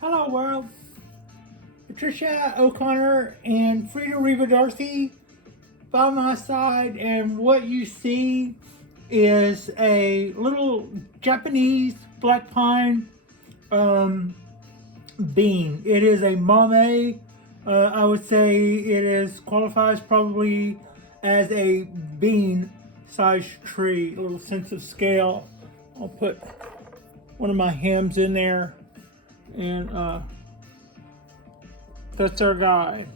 Hello world, Patricia O'Connor and Frida Reba Darcy by my side, and what you see is a little Japanese black pine bean. It is a mame. I would say qualifies probably as a bean sized tree, a little sense of scale. I'll put one of my hems in there, and that's our guy.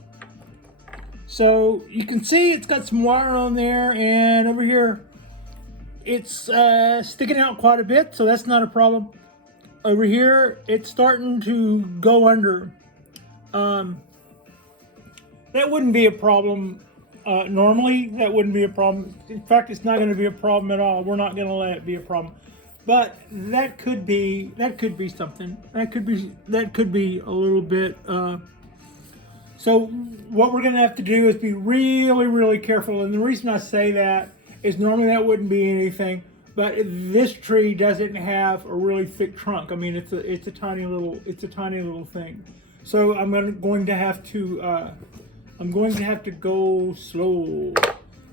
So you can see it's got some wire on there, and over here it's sticking out quite a bit, so that's not a problem. Over here it's starting to go under. That wouldn't be a problem normally. That wouldn't be a problem. In fact, it's not going to be a problem at all. We're not going to let it be a problem. But that could be something. That could be a little bit. So what we're going to have to do is be really, really careful. And the reason I say that is normally that wouldn't be anything, but this tree doesn't have a really thick trunk. I mean, it's a tiny little thing. So I'm going to have to go slow.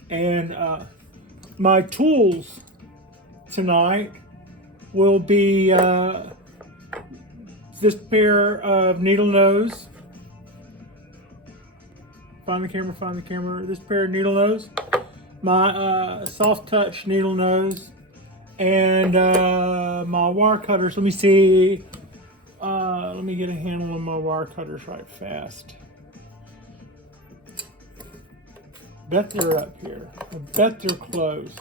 And my tools tonight will be this pair of needle nose. Find the camera. This pair of needle nose, my soft touch needle nose, and my wire cutters. Let me see. Let me get a handle on my wire cutters right fast. Bet they're up here. I bet they're close.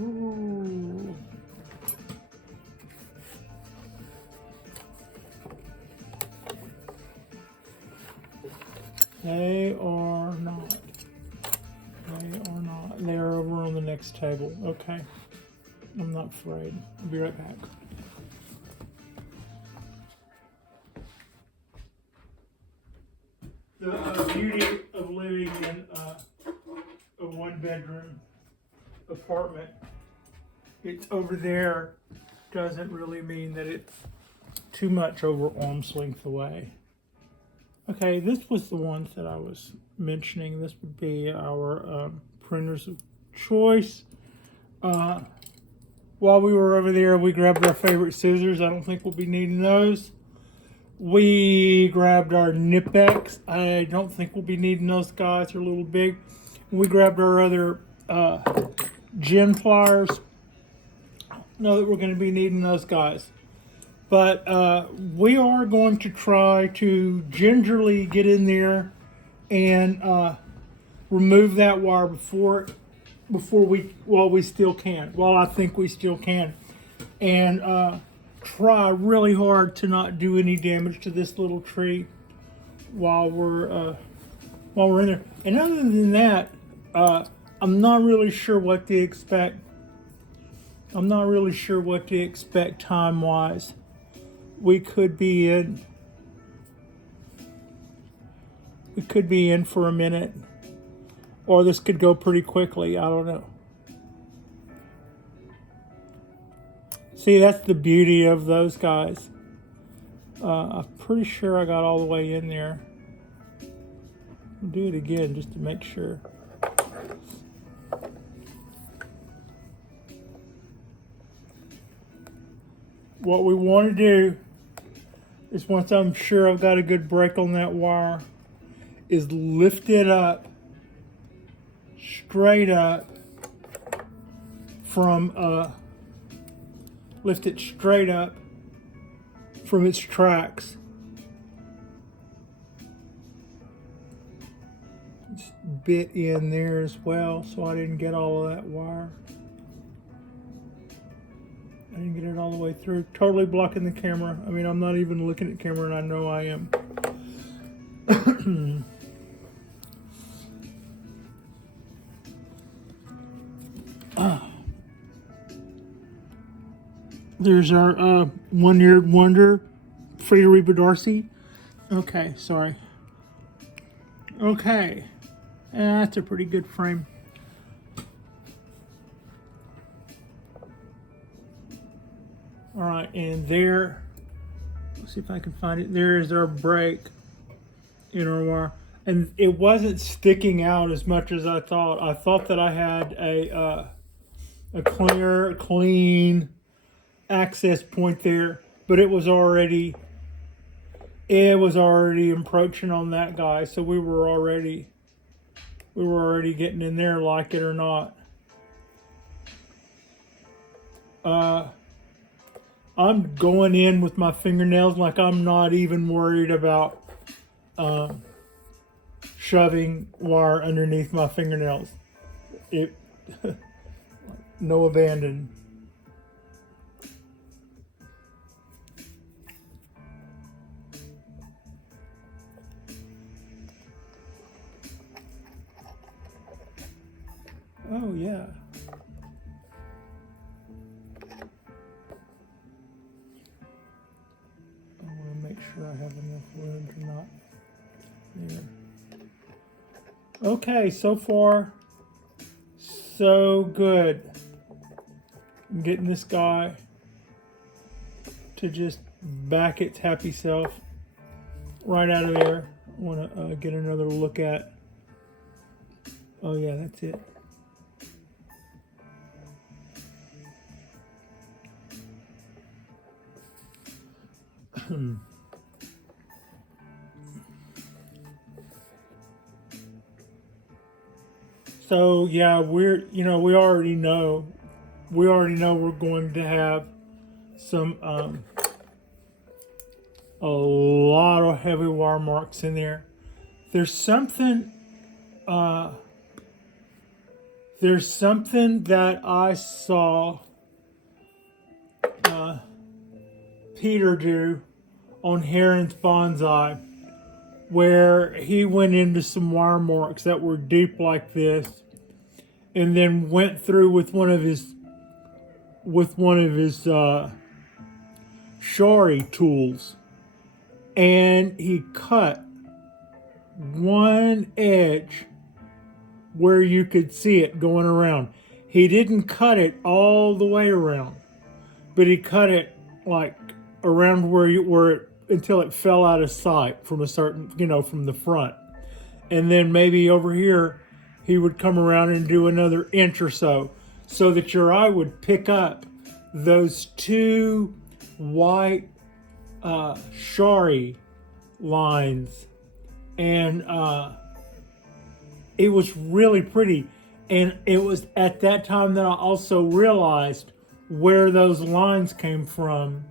Ooh. They are not. They are over on the next table. Okay. I'm not afraid. I'll be right back. The beauty of living in a one-bedroom apartment, it's over there, doesn't really mean that it's too much over arm's length away. Okay, this was the ones that I was mentioning. This would be our printers of choice. While we were over there, we grabbed our favorite scissors. I don't think we'll be needing those. We grabbed our Nip-X. I don't think we'll be needing those guys. They're a little big. We grabbed our other gin pliers. Know that we're going to be needing those guys. But we are going to try to gingerly get in there and remove that wire while we still can. While I think we still can. And try really hard to not do any damage to this little tree while we're in there. And other than that, I'm not really sure what to expect. I'm not really sure what to expect time-wise. We could be in for a minute, or this could go pretty quickly. I don't know. See, that's the beauty of those guys. I'm pretty sure I got all the way in there. I'll do it again just to make sure. What we want to do is, once I'm sure I've got a good break on that wire, is lift it up, straight up from lift it straight up from its tracks. Just bit in there as well, so I didn't get all of that wire. I didn't get it all the way through. Totally blocking the camera. I mean, I'm not even looking at camera, and I know I am. There's our one-eared wonder, Frida Reba Darcy. Okay, sorry. Okay, that's a pretty good frame. All right, and there, let's see if I can find it. There is our break in our wire. And it wasn't sticking out as much as I thought. I thought that I had a clean access point there, but it was already encroaching on that guy. So we were already getting in there, like it or not. I'm going in with my fingernails like I'm not even worried about shoving wire underneath my fingernails. It no abandon. Oh yeah. I want to make sure I have enough room to not there. Okay, so far so good. I'm getting this guy to just back its happy self right out of there. I want to get another look at. Oh yeah, that's it. So yeah, we already know we're going to have some a lot of heavy wire marks in there. There's something that I saw Peter do on Heron's Bonsai, where he went into some wire marks that were deep like this, and then went through with one of his shari tools, and he cut one edge where you could see it going around. He didn't cut it all the way around, but he cut it like around where it until it fell out of sight from a certain, from the front. And then maybe over here he would come around and do another inch or so that your eye would pick up those two white shari lines. And it was really pretty. And it was at that time that I also realized where those lines came from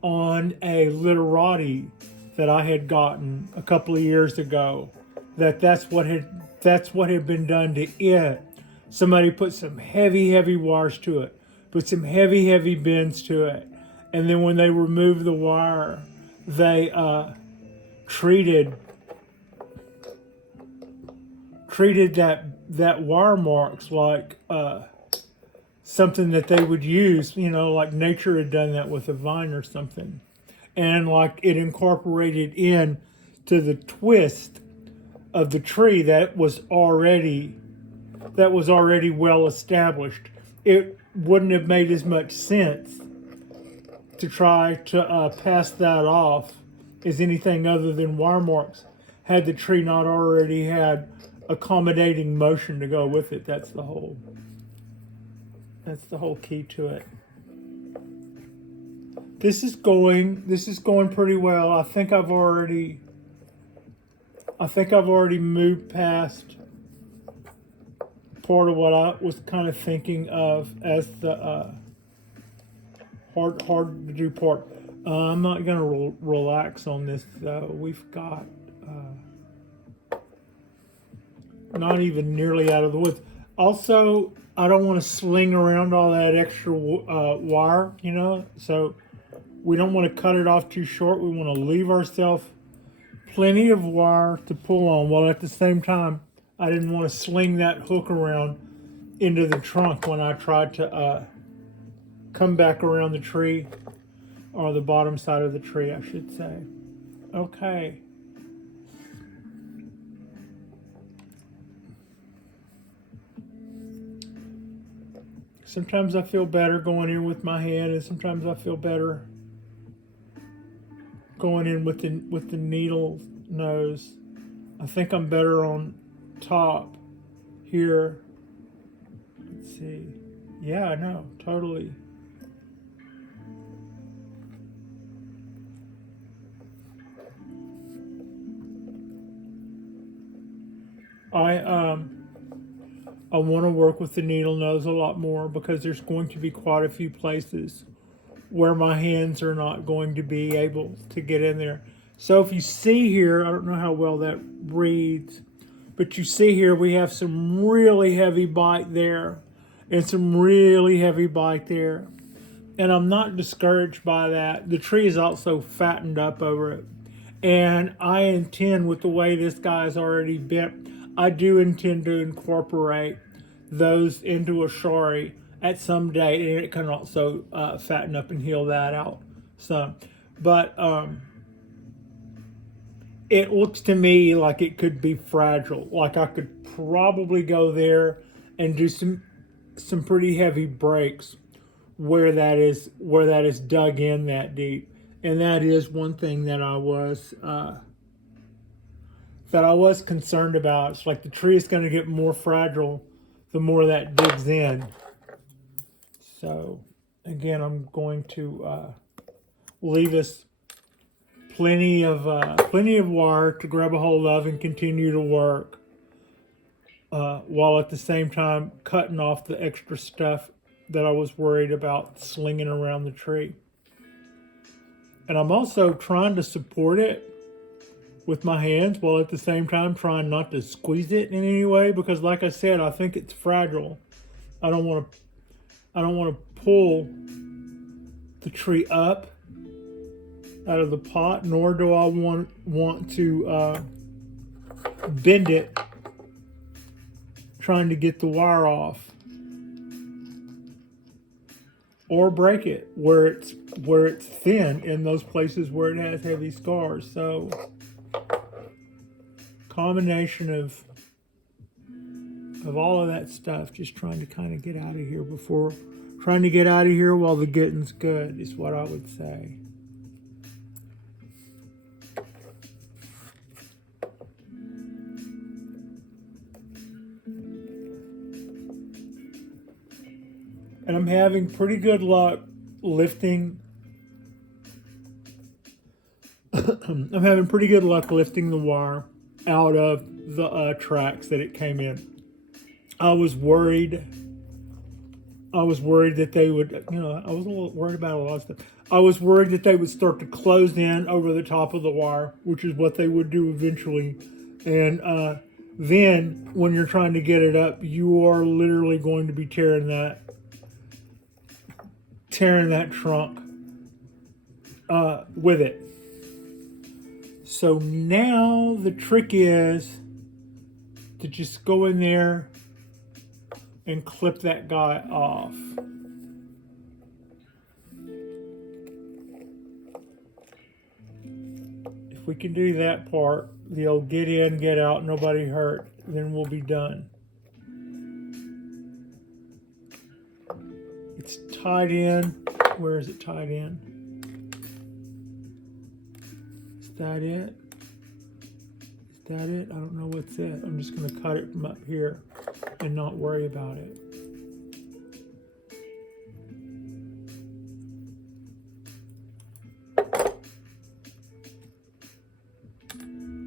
on a literati that I had gotten a couple of years ago. That's what had been done to it. Somebody put some heavy wires to it, put some heavy bends to it, and then when they removed the wire, they treated that wire marks like something that they would use, like nature had done that with a vine or something. And like it incorporated in to the twist of the tree that was already well established. It wouldn't have made as much sense to try to pass that off as anything other than wire marks had the tree not already had accommodating motion to go with it. That's the whole key to it. This is going pretty well. I think I've already moved past part of what I was kind of thinking of as the hard to do part. I'm not gonna relax on this though. We've got not even nearly out of the woods. Also, I don't want to sling around all that extra wire, so we don't want to cut it off too short. We want to leave ourselves plenty of wire to pull on, while at the same time, I didn't want to sling that hook around into the trunk when I tried to come back around the tree, or the bottom side of the tree, I should say. Okay. Sometimes I feel better going in with my hand, and sometimes I feel better going in with the needle nose. I think I'm better on top here. Let's see. Yeah, I know, totally. I I want to work with the needle nose a lot more because there's going to be quite a few places where my hands are not going to be able to get in there. So if you see here, I don't know how well that reads, but you see here we have some really heavy bite there and some really heavy bite there. And I'm not discouraged by that. The tree is also fattened up over it. And I intend, with the way this guy's already bent, I do intend to incorporate those into a shari at some date, and it can also fatten up and heal that out some. But it looks to me like it could be fragile. Like I could probably go there and do some pretty heavy breaks where that is dug in that deep. And that is one thing that I was concerned about. It's like the tree is going to get more fragile the more that digs in. So again, I'm going to leave us plenty of wire to grab a hold of and continue to work, while at the same time cutting off the extra stuff that I was worried about slinging around the tree. And I'm also trying to support it with my hands while at the same time trying not to squeeze it in any way, because like I said, I think it's fragile. I don't want to pull the tree up out of the pot, nor do I want to bend it trying to get the wire off, or break it where it's thin in those places where it has heavy scars. So combination of all of that stuff, just trying to kind of get out of here while the getting's good is what I would say. And I'm having pretty good luck lifting. I'm having pretty good luck lifting the wire out of the tracks that it came in. I was worried that they would, I was a little worried about a lot of stuff. I was worried that they would start to close in over the top of the wire, which is what they would do eventually. And then when you're trying to get it up, you are literally going to be tearing that trunk with it. So now the trick is to just go in there and clip that guy off. If we can do that part, the old get in, get out, nobody hurt, then we'll be done. It's tied in. Where is it tied in? Is that it? Is that it? I don't know what's it. I'm just going to cut it from up here and not worry about it.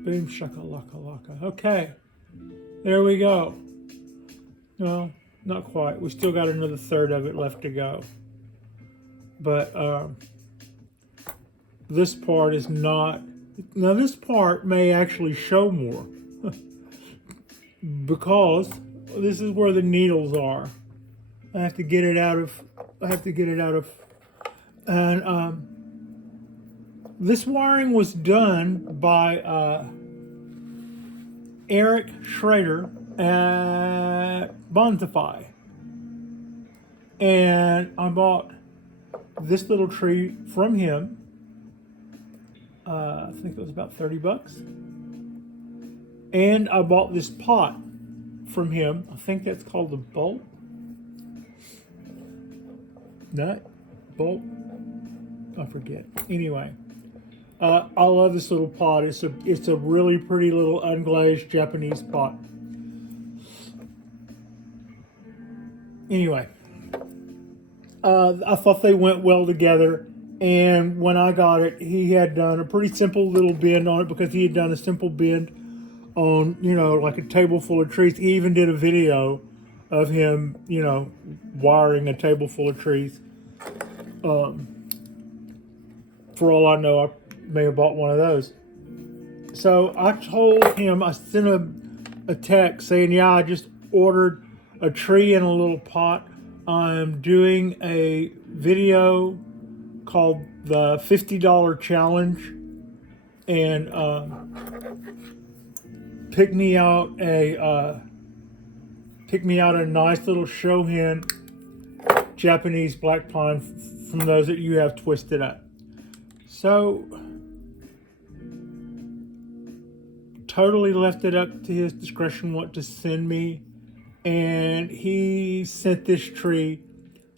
Boom, shakalaka laka. Okay, there we go. No, not quite. We still got another third of it left to go. But this part is not. Now this part may actually show more because this is where the needles are. I have to get it out of. And this wiring was done by Eric Schrader at Bonsai. And I bought this little tree from him. I think it was about $30. And I bought this pot from him. I think that's called the bolt. nut, bolt, I forget. Anyway, I love this little pot. It's a really pretty little unglazed Japanese pot. Anyway, I thought they went well together. And when I got it, he had done a pretty simple little bend on it because he had done a simple bend on, like a table full of trees. He even did a video of him, wiring a table full of trees. For all I know, I may have bought one of those. So I told him, I sent a text saying, yeah, I just ordered a tree in a little pot. I'm doing a video called the $50 challenge, and pick me out a nice little Shohin Japanese black pine from those that you have twisted up. So totally left it up to his discretion what to send me, and he sent this tree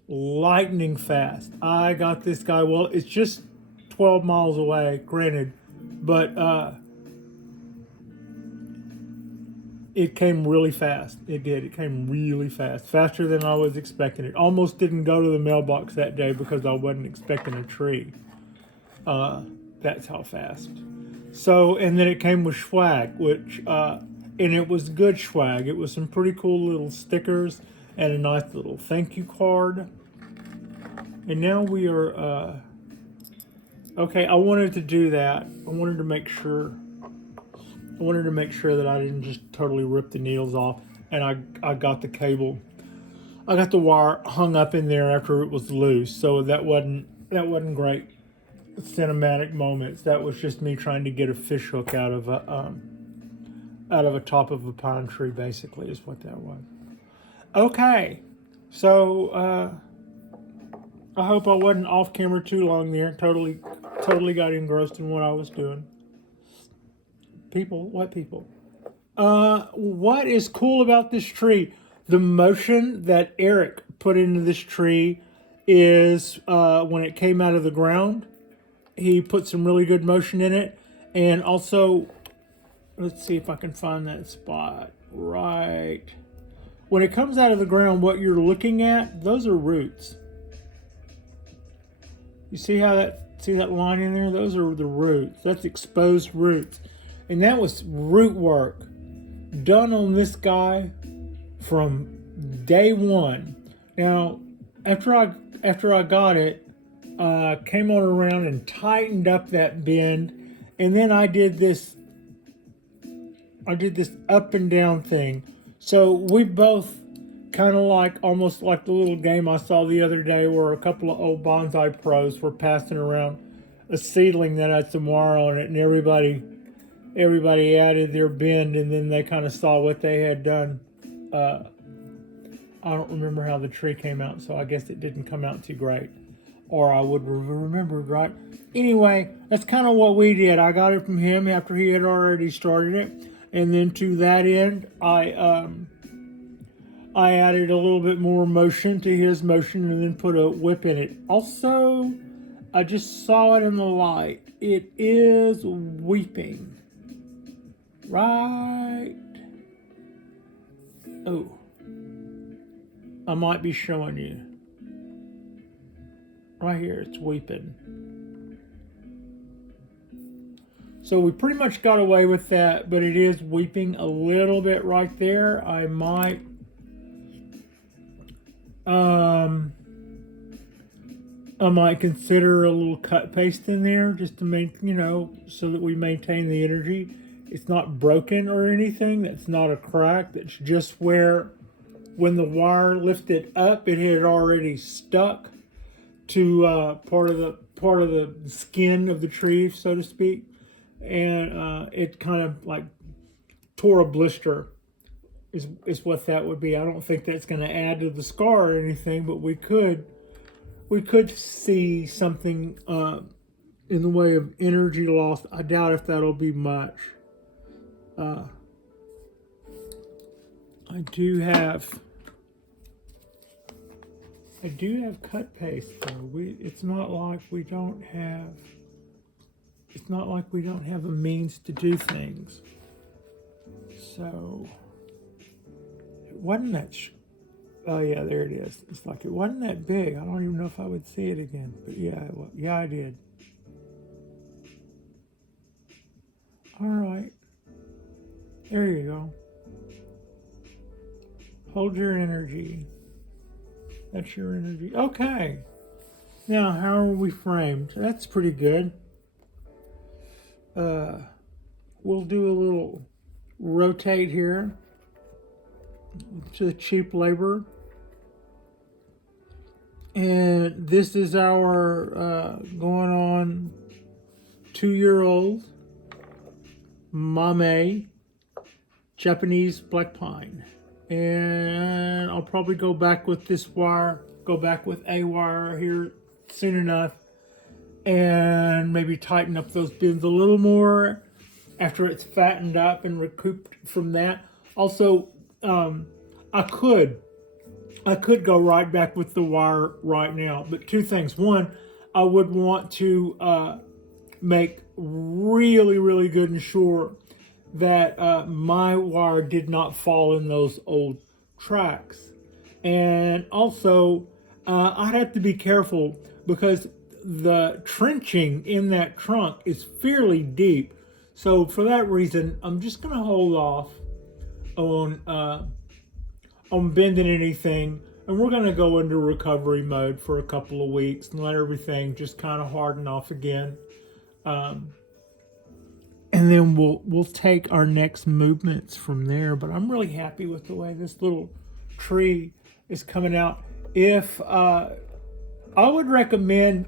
lightning fast. I got this guy, well, it's just 12 miles away, granted, but it came really fast. It did. It came really fast, faster than I was expecting it. Almost didn't go to the mailbox that day because I wasn't expecting a tree. That's how fast. So, and then it came with swag, which, and it was good swag. It was some pretty cool little stickers and a nice little thank you card. And now we are, okay, I wanted to do that. I wanted to make sure that I didn't just totally rip the needles off. And I got the cable, I got the wire hung up in there after it was loose. So that wasn't great cinematic moments. That was just me trying to get a fish hook out of a top of a pine tree, basically, is what that was. Okay, so I hope I wasn't off camera too long there. Totally got engrossed in what I was doing. People, what people? What is cool about this tree? The motion that Eric put into this tree is when it came out of the ground. He put some really good motion in it. And also, let's see if I can find that spot right. When it comes out of the ground, what you're looking at, those are roots. You see that line in there? Those are the roots. That's exposed roots. And that was root work done on this guy from day one. Now, after I got it, came on around and tightened up that bend, and then I did this up and down thing. So we both kind of almost like the little game I saw the other day where a couple of old bonsai pros were passing around a seedling that had some wire on it, and everybody added their bend, and then they kind of saw what they had done. I don't remember how the tree came out, so I guess it didn't come out too great. Or I would have remembered, right? Anyway, that's kind of what we did. I got it from him after he had already started it. And then to that end, I added a little bit more motion to his motion and then put a whip in it. Also, I just saw it in the light. It is weeping. Right. Oh. I might be showing you. Right here, it's weeping. So we pretty much got away with that, but it is weeping a little bit right there. I might consider a little cut paste in there just to make, so that we maintain the energy. It's not broken or anything. That's not a crack. That's just where when the wire lifted up, it had already stuck to part of the skin of the tree, so to speak, and it kind of like tore a blister is what that would be. I don't think that's going to add to the scar or anything, but we could see something in the way of energy loss. I doubt if that'll be much. I do have I do have cut paste though. It's not like we don't have a means to do things. So it wasn't that oh yeah, there it is. It's like it wasn't that big. I don't even know if I would see it again. But yeah, I did. All right. There you go. Hold your energy. That's your energy. Okay. Now, how are we framed? That's pretty good. We'll do a little rotate here to the cheap labor. And this is our going on 2-year-old Mame Japanese black pine. And I'll probably go back with this wire, go back with a wire here soon enough, and maybe tighten up those bins a little more after it's fattened up and recouped from that. Also, I could go right back with the wire right now, but two things. One, I would want to make really, really good and sure that my wire did not fall in those old tracks. And also, I'd have to be careful because the trenching in that trunk is fairly deep. So for that reason, I'm just going to hold off on bending anything. And we're going to go into recovery mode for a couple of weeks and let everything just kind of harden off again. And then we'll take our next movements from there. But I'm really happy with the way this little tree is coming out. If I would recommend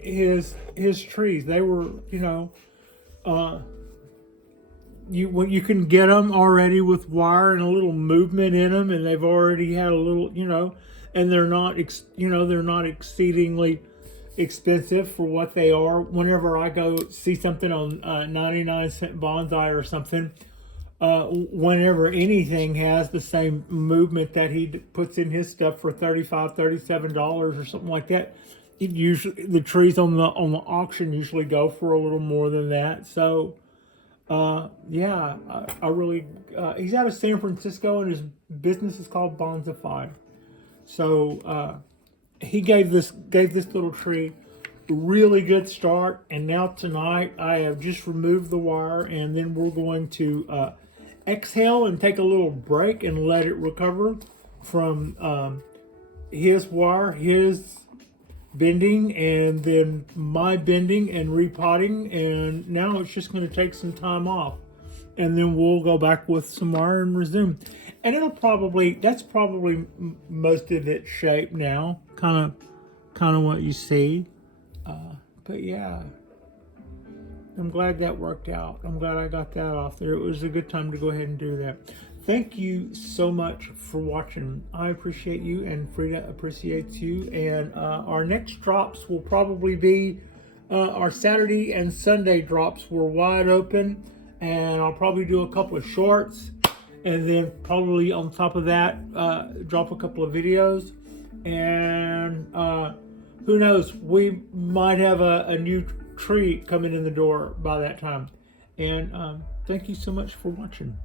his trees. They were, you can get them already with wire and a little movement in them, and they've already had a little, and they're not exceedingly expensive for what they are. Whenever I go see something on 99-cent Bonsai or something, whenever anything has the same movement that he puts in his stuff for $35, $37 or something like that, the trees on the auction usually go for a little more than that. So I really he's out of San Francisco and his business is called Bonsai. So he gave this little tree a really good start, and now tonight I have just removed the wire, and then we're going to exhale and take a little break and let it recover from his wire, his bending, and then my bending and repotting, and now it's just going to take some time off, and then we'll go back with some wire and resume. And that's probably most of its shape now, kind of what you see. But yeah, I'm glad that worked out. I'm glad I got that off there. It was a good time to go ahead and do that. Thank you so much for watching. I appreciate you, and Frida appreciates you. And our next drops will probably be our Saturday and Sunday drops. We're wide open, and I'll probably do a couple of shorts, and then probably on top of that, drop a couple of videos. And who knows, we might have a new tree coming in the door by that time. And thank you so much for watching.